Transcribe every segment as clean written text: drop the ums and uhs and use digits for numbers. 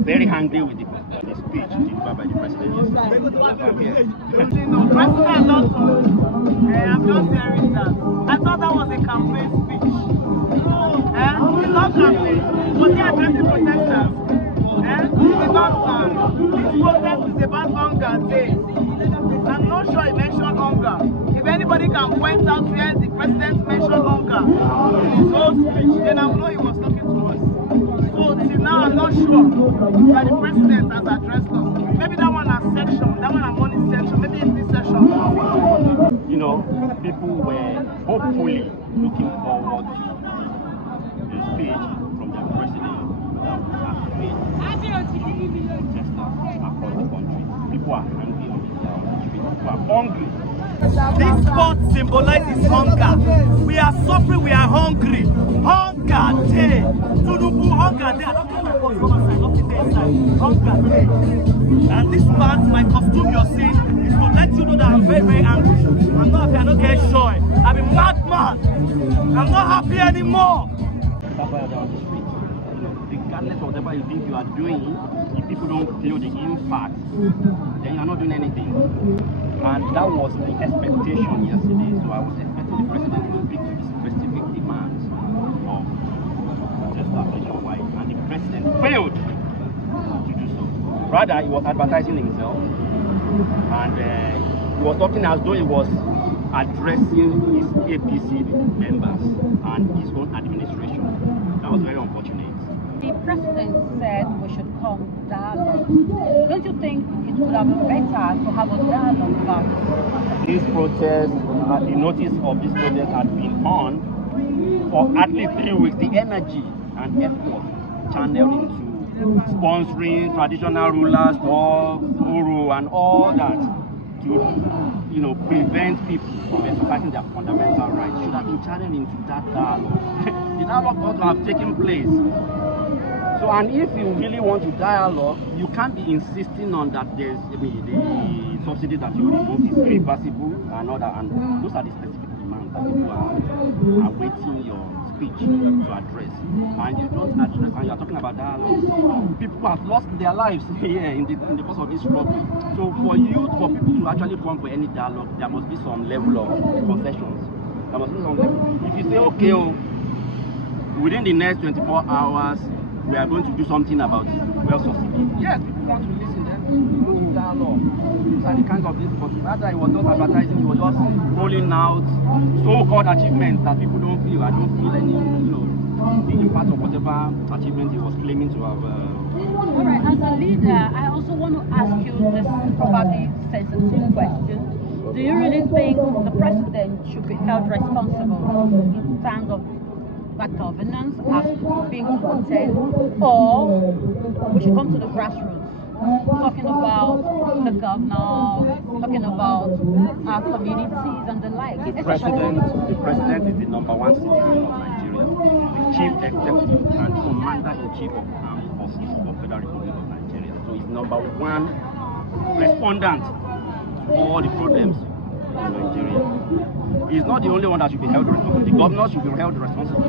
very angry with the speech delivered by the president yesterday. You know, President don't talk. I'm just hearing that. I thought that was a campaign speech. It's not campaign. Was he addressing protesters? He did not stand. This protest is about hunger days. I'm not sure he mentioned hunger. If anybody can point out where the president mentioned hunger in his whole speech, then I will know he was talking to us. So till now, I'm not sure that the president has addressed us. Maybe that one has section, that one has money section, maybe in this section. You know, people were hopefully looking forward to the speech from their president that would affect protesters across the country. People are angry on the street. People are hungry. This sport symbolizes hunger. We are suffering, we are hungry. Hunger day. Tinubu, hunger day. I don't care my boss come outside, nothing there inside. Hunger day. And this part, my costume you're seeing, is to let you know that I'm very, very angry. I'm not happy, I don't get joy. I'm a madman. I'm not happy anymore. That's why they're on the street. You know, regardless of whatever you think you are doing, if people don't feel the impact, then you're not doing anything. And that was the expectation yesterday. So I was expecting the president to speak to the specific demands of protesters nationwide, and the president failed to do so. Rather, he was advertising himself, and he was talking as though he was addressing his APC members and his own administration. That was very unfortunate. The president said we should come dialogue. Don't you think it would have been better to have a dialogue about this protest? The notice of this protest had been on for at least 3 weeks. The energy and effort channeled into sponsoring traditional rulers, dogs, guru, and all that to, you know, prevent people from exercising their fundamental rights. Should have been channeled into that dialogue. The dialogue ought to have taken place. So, and if you really want to dialogue, you can't be insisting on that there's, the subsidy that you remove is irreversible and all that. And those are the specific demands that people are awaiting your speech to address. And you don't address, and you're talking about dialogue. People have lost their lives here in the course of this struggle. So for people to actually come for any dialogue, there must be some level of concessions. There must be some level. If you say, okay, within the next 24 hours, we are going to do something about well subsidy. Yes, people want to listen then to dialogue. These are the kinds of things, but rather he was just advertising, he was just rolling out so-called achievements that people don't feel. I don't feel any, you know, the impact of whatever achievement he was claiming to have. All right, as a leader, I also want to ask you this probably sensitive question. Do you really think the president should be held responsible in terms of bad governance as being quoted, or we should come to the grassroots, talking about the governor, talking about our communities and the like? The president is the #1 citizen of Nigeria, the chief executive and commander-in-chief of armed forces of the Federal Republic of Nigeria. So he's #1 respondent to all the problems in Nigeria. He's not the only one that should be held responsible. The governors should be held responsible.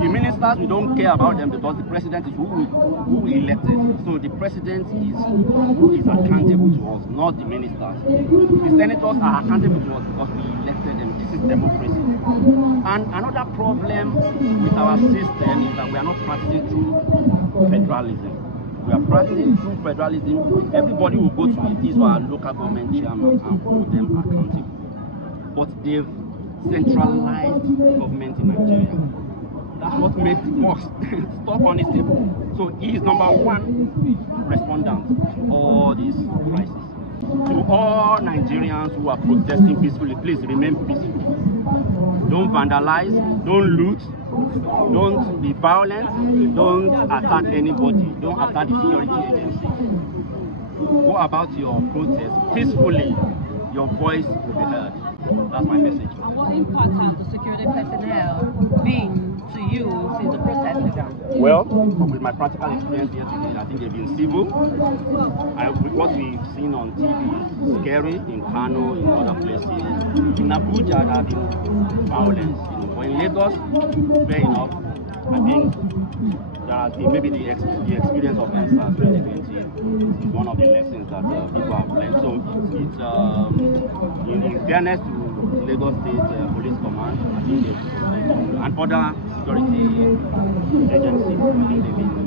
The ministers, we don't care about them because the president is who we elected. So the president is who is accountable to us, not the ministers. The senators are accountable to us because we elected them. This is democracy. And another problem with our system is that we are not practicing true federalism. We are practicing true federalism. Everybody will go to his or our local government chairman and hold them accountable. But they've centralized government in Nigeria. That's what makes it work. Stop on his table. So he is #1 respondent to all these crises. To all Nigerians who are protesting peacefully, please remain peaceful. Don't vandalize, don't loot, don't be violent, don't attack anybody, don't attack the security agencies. Go about your protest peacefully. Your voice will be heard. That's my message. And what impact have the security personnel been to you since the protest began? Well, with my practical experience here today, I think they've been civil. With what we've seen on TV is scary in Kano, in other places. In Abuja, there have been violence. You know, but in Lagos, fair enough, I think maybe the experience of NSAS 2020 is one of the lessons that people have learned. So it's in fairness to Lagos State Police Command, I think and other security agencies, I think they've been